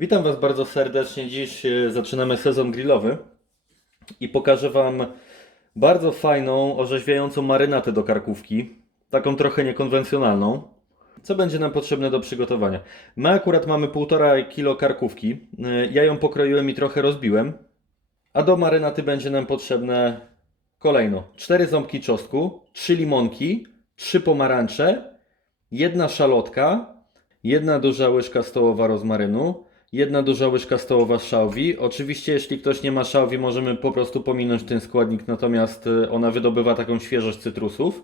Witam Was bardzo serdecznie. Dziś e, zaczynamy sezon grillowy i pokażę Wam bardzo fajną, orzeźwiającą marynatę do karkówki. Taką trochę niekonwencjonalną. Co będzie nam potrzebne do przygotowania? My akurat mamy 1,5 kg karkówki. E, Ja ją pokroiłem i trochę rozbiłem. A do marynaty będzie nam potrzebne kolejno 4 ząbki czosnku, 3 limonki, 3 pomarańcze, jedna szalotka, jedna duża łyżka stołowa rozmarynu, jedna duża łyżka stołowa szałwi. Oczywiście, jeśli ktoś nie ma szałwi, możemy po prostu pominąć ten składnik, natomiast y, ona wydobywa taką świeżość cytrusów.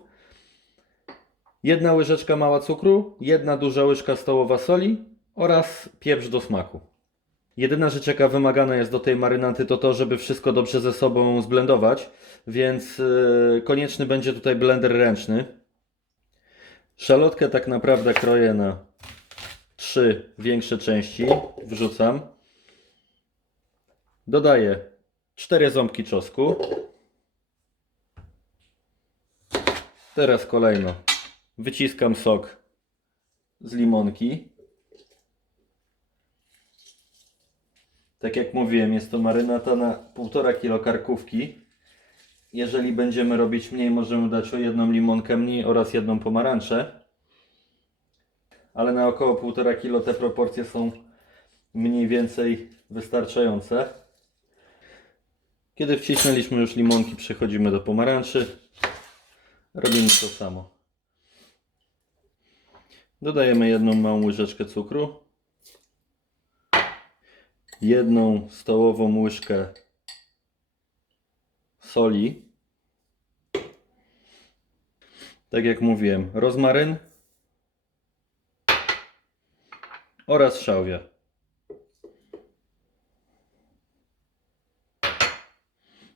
Jedna łyżeczka mała cukru, jedna duża łyżka stołowa soli oraz pieprz do smaku. Jedyna rzecz, jaka wymagana jest do tej marynaty, to to, żeby wszystko dobrze ze sobą zblendować, więc y, konieczny będzie tutaj blender ręczny. Szalotkę tak naprawdę kroję na trzy większe części. Wrzucam. Dodaję cztery ząbki czosnku. Teraz kolejno wyciskam sok z limonki. Tak jak mówiłem, jest to marynata na 1,5 kg karkówki. Jeżeli będziemy robić mniej, możemy dać o jedną limonkę mniej oraz jedną pomarańczę. Ale na około 1,5 kg te proporcje są mniej więcej wystarczające. Kiedy wcisnęliśmy już limonki, przechodzimy do pomarańczy. Robimy to samo. Dodajemy jedną małą łyżeczkę cukru. Jedną stołową łyżkę soli. Tak jak mówiłem, rozmaryn oraz szałwia.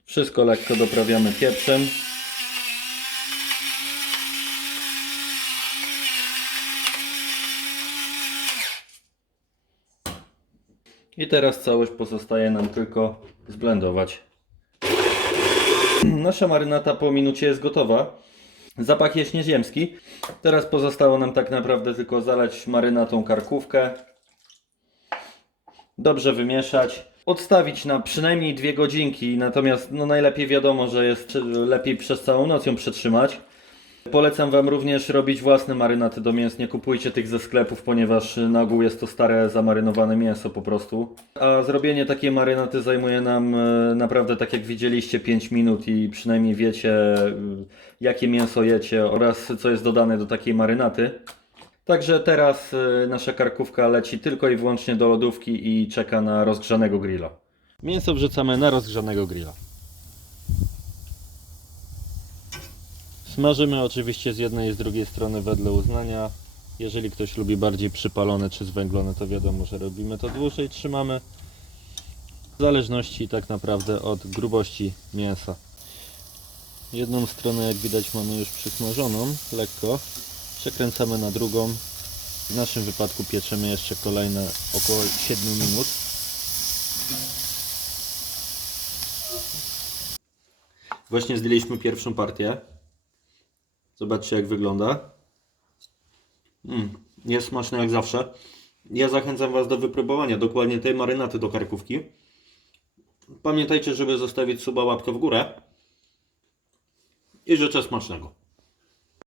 Wszystko lekko doprawiamy pieprzem. I teraz całość pozostaje nam tylko zblendować. Nasza marynata po minucie jest gotowa. Zapach jest nieziemski. Teraz pozostało nam tak naprawdę tylko zalać marynatą karkówkę. Dobrze wymieszać. Odstawić na przynajmniej dwie godzinki, natomiast no najlepiej wiadomo, że jest lepiej przez całą noc ją przetrzymać. Polecam Wam również robić własne marynaty do mięs. Nie kupujcie tych ze sklepów, ponieważ na ogół jest to stare, zamarynowane mięso po prostu. A zrobienie takiej marynaty zajmuje nam e, naprawdę, tak jak widzieliście, 5 minut i przynajmniej wiecie, e, jakie mięso jecie oraz co jest dodane do takiej marynaty. Także teraz e, nasza karkówka leci tylko i wyłącznie do lodówki i czeka na rozgrzanego grilla. Mięso wrzucamy na rozgrzanego grilla. Smażymy oczywiście z jednej i z drugiej strony wedle uznania. Jeżeli ktoś lubi bardziej przypalone czy zwęglone, to wiadomo, że robimy to dłużej, trzymamy. W zależności tak naprawdę od grubości mięsa. Jedną stronę, jak widać, mamy już przysmażoną lekko. Przekręcamy na drugą. W naszym wypadku pieczemy jeszcze kolejne około 7 minut. Właśnie zdjęliśmy pierwszą partię. Zobaczcie jak wygląda. Mm, jest smaczne jak zawsze. Ja zachęcam Was do wypróbowania dokładnie tej marynaty do karkówki. Pamiętajcie, żeby zostawić suba łapkę w górę. I życzę smacznego.